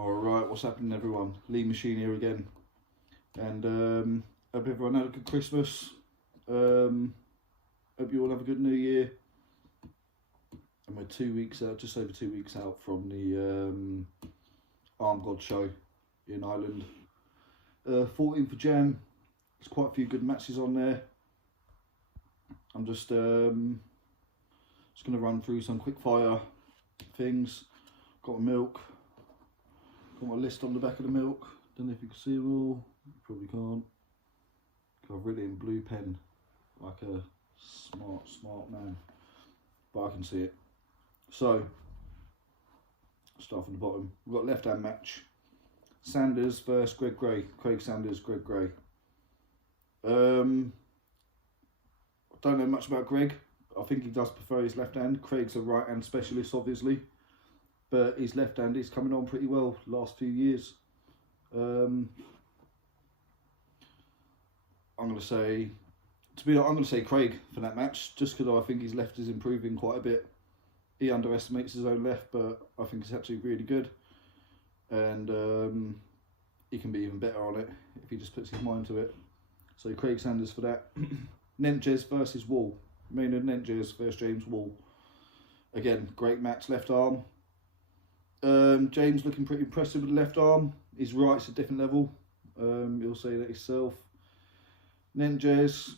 Alright, what's happening everyone? Lee Machine here again. And hope everyone had a good Christmas. Hope you all have a good New Year. And we're 2 weeks out, just over 2 weeks out from the ARMGODS show in Ireland. 14th of Jan, there's quite a few good matches on there. I'm just going to run through some quick fire things. Got my milk. Got my list on the back of the milk. Don't know if you can see them all. You probably can't. I've written it in blue pen like a smart man. But I can see it. So, start from the bottom. We've got left hand match. Sanders versus Greg Gray. Craig Sanders, Greg Gray. Don't know much about Greg. I think he does prefer his left hand. Craig's a right hand specialist, obviously. But his left hand is coming on pretty well the last few years. I'm going to say Craig for that match, just because I think his left is improving quite a bit. He underestimates his own left, but I think it's actually really good. And he can be even better on it if he just puts his mind to it. So Craig Sanders for that. Nentjes versus Wall. Maynard Nentjes versus James Wall. Again, great match, left arm. James looking pretty impressive with the left arm. His right's a different level. He'll say that himself. Nentjes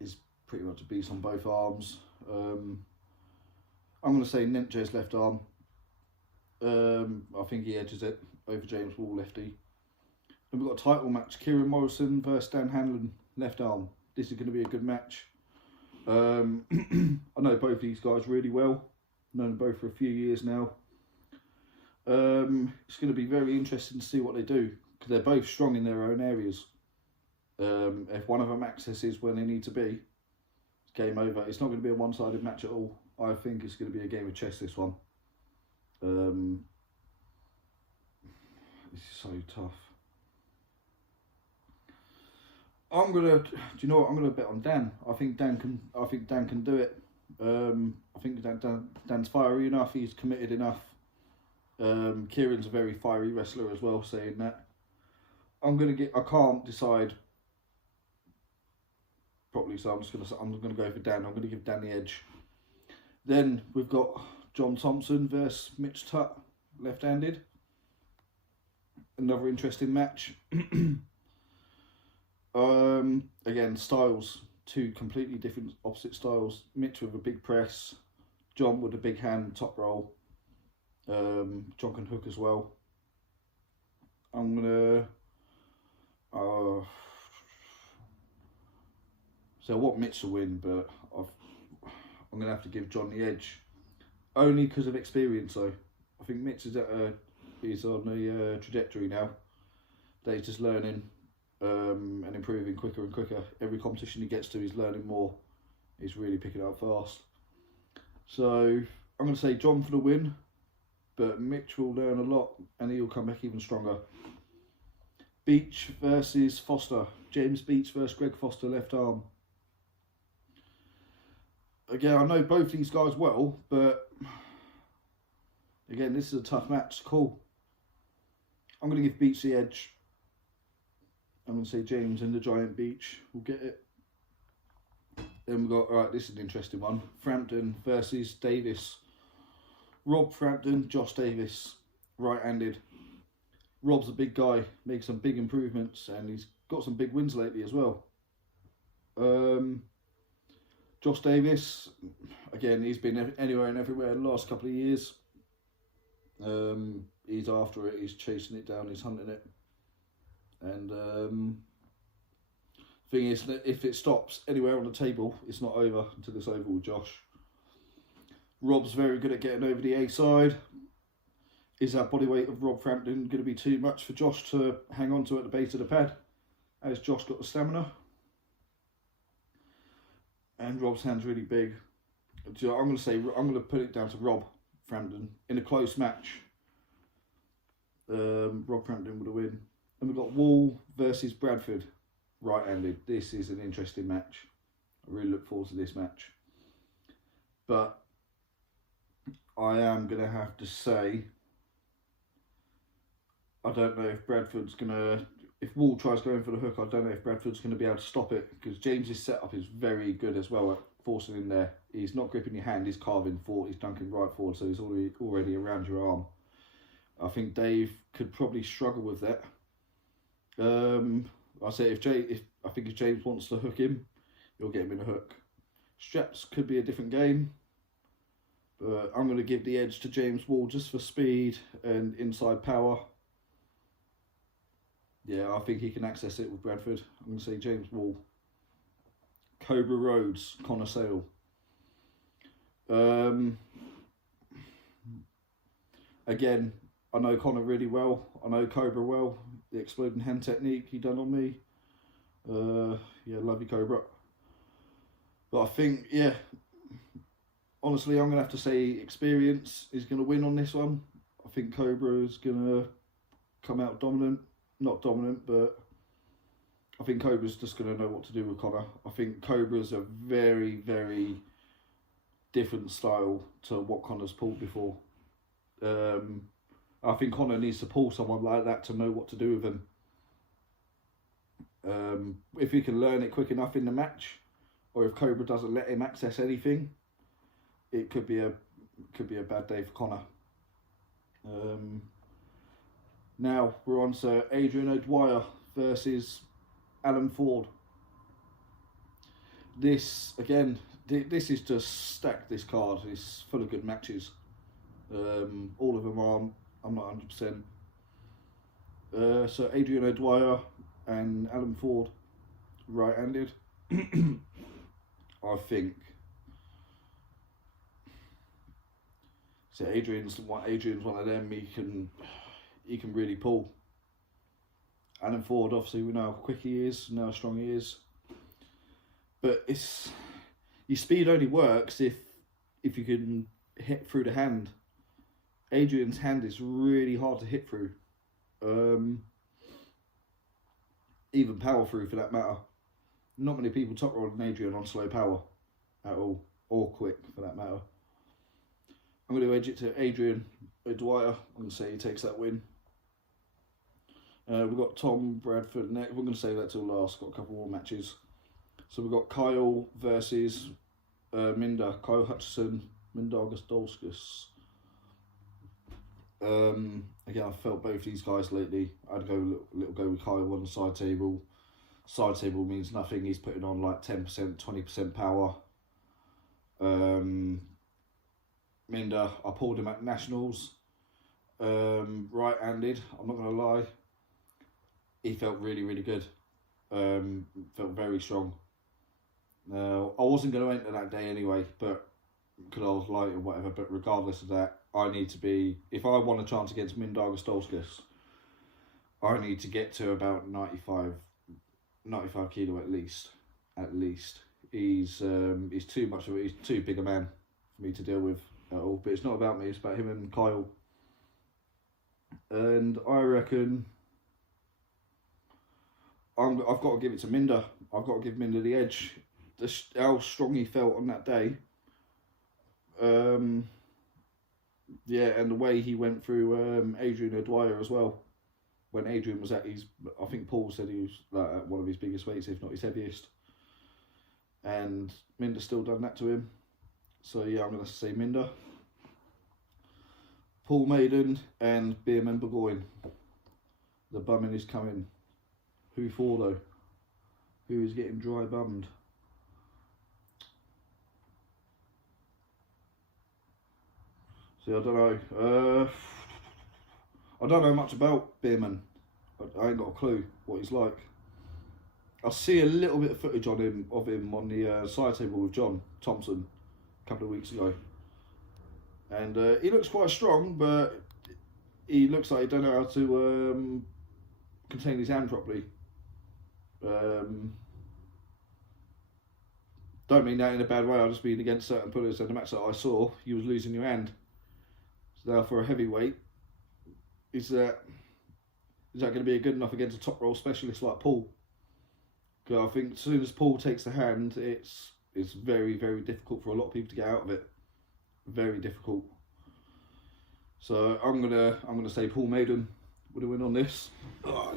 is pretty much a beast on both arms. I'm going to say Nentjes left arm. I think he edges it over James Wall lefty. Then we've got a title match. Kieran Morrison versus Dan Hanlon left arm. This is going to be a good match. I know both these guys really well. Known them both for a few years now. It's going to be very interesting to see what they do, because they're both strong in their own areas. If one of them accesses when they need to be, it's game over. It's not going to be a one-sided match at all. I think it's going to be a game of chess, this one. This is so tough. I'm gonna. Do you know what? I'm gonna bet on Dan. I think Dan can do it. I think Dan's fiery enough. He's committed enough. Kieran's a very fiery wrestler as well. Saying that, I can't decide properly, so I'm gonna go for Dan. I'm gonna give Dan the edge. Then we've got John Thompson versus Mitch Tutt, left-handed. Another interesting match. Again, styles, two completely different opposite styles. Mitch with a big press, John with a big hand top roll. John can hook as well. I'm gonna so I want Mitch to win, but I'm gonna have to give John the edge, only because of experience. Though I think Mitch is he's on the trajectory now. That he's just learning. And improving quicker and quicker. Every competition he gets to, he's learning more. He's really picking up fast. So I'm going to say John for the win, but Mitch will learn a lot and he'll come back even stronger. Beach versus Foster. James Beach versus Greg Foster, left arm. Again, I know both these guys well, but again, this is a tough match. Cool. I'm going to give Beach the edge. I'm going to say James and the Giant Beach will get it. Then we've got, alright, this is an interesting one. Frampton versus Davis. Rob Frampton, Josh Davis, right-handed. Rob's a big guy, makes some big improvements, and he's got some big wins lately as well. Josh Davis, again, he's been anywhere and everywhere the last couple of years. He's after it, he's chasing it down, he's hunting it. And thing is, if it stops anywhere on the table, it's not over until it's over with Josh. Rob's very good at getting over the A side. Is that body weight of Rob Frampton going to be too much for Josh to hang on to at the base of the pad? Has Josh got the stamina? And Rob's hand's really big. So I'm going to put it down to Rob Frampton in a close match. Rob Frampton would win. And we've got Wall versus Bradford, right-handed. This is an interesting match. I really look forward to this match. But I am going to have to say I don't know if Bradford's gonna. If Wall tries going for the hook, I don't know if Bradford's going to be able to stop it, because James's setup is very good as well at forcing in there. He's not gripping your hand, he's carving forward, he's dunking right forward, so he's already around your arm. I think Dave could probably struggle with that. I say if James wants to hook him, he'll get him in a hook. Straps could be a different game, but I'm going to give the edge to James Wall just for speed and inside power. Yeah, I think he can access it with Bradford. I'm going to say James Wall. Cobra Rhodes, Connor Sale. Again, I know Connor really well. I know Cobra well. The exploding hand technique he done on me. Yeah, love you, Cobra. But I think, yeah, honestly, I'm going to have to say experience is going to win on this one. I think Cobra is going to come out dominant. Not dominant, but I think Cobra's just going to know what to do with Connor. I think Cobra's a very, very different style to what Connor's pulled before. I think Connor needs to pull someone like that to know what to do with him. If he can learn it quick enough in the match, or if Cobra doesn't let him access anything, it could be a bad day for Connor. Now we're on to Adrian O'Dwyer versus Alan Ford. This again, this is just stacked. This card is full of good matches. All of them are. I'm not 100%. So Adrian O'Dwyer and Alan Ford, right-handed. I think. So Adrian's one of them. He can really pull. Alan Ford, obviously, we know how quick he is, know how strong he is. But your speed only works if you can hit through the hand. Adrian's hand is really hard to hit through. Even power through, for that matter. Not many people top rolling Adrian on slow power at all, or quick for that matter. I'm going to edge it to Adrian O'Dwyer. I'm going to say he takes that win. We've got Tom Bradford next. We're going to say that till last. Got a couple more matches. So we've got Kyle versus Minda. Kyle Hutchison, Minda Augustolskis. Again, I've felt both these guys lately. I'd go a little go with Kyle on the side table. Side table means nothing. He's putting on like 10%, 20% power. Minda, I pulled him at Nationals. Right-handed, I'm not going to lie. He felt really, really good. Felt very strong. Now, I wasn't going to enter that day anyway, but because I was light or whatever, but regardless of that, I need to be, if I want a chance against Minda Augustolskis, I need to get to about 95 kilo at least. He's too much of it. He's too big a man for me to deal with at all. But it's not about me. It's about him and Kyle. And I reckon I've got to give it to Minda. I've got to give Minda the edge. How strong he felt on that day. Yeah, and the way he went through Adrian O'Dwyer as well. When Adrian was at his, I think Paul said he was like at one of his biggest weights, if not his heaviest. And Minda still done that to him. So yeah, I'm going to say Minda. Paul Maiden and Beerman Burgoyne. The bumming is coming. Who for though? Who is getting dry bummed? See, I don't know. I don't know much about Beerman. I ain't got a clue what he's like. I see a little bit of footage of him on the side table with John Thompson a couple of weeks ago. And he looks quite strong, but he looks like he don't know how to contain his hand properly. Don't mean that in a bad way, I just mean against certain pullers. And the match that I saw, you was losing your hand. So now for a heavyweight, is that going to be good enough against a top roll specialist like Paul? Because I think as soon as Paul takes the hand, it's very, very difficult for a lot of people to get out of it. Very difficult. So I'm gonna say Paul Maiden with a win on this. Oh.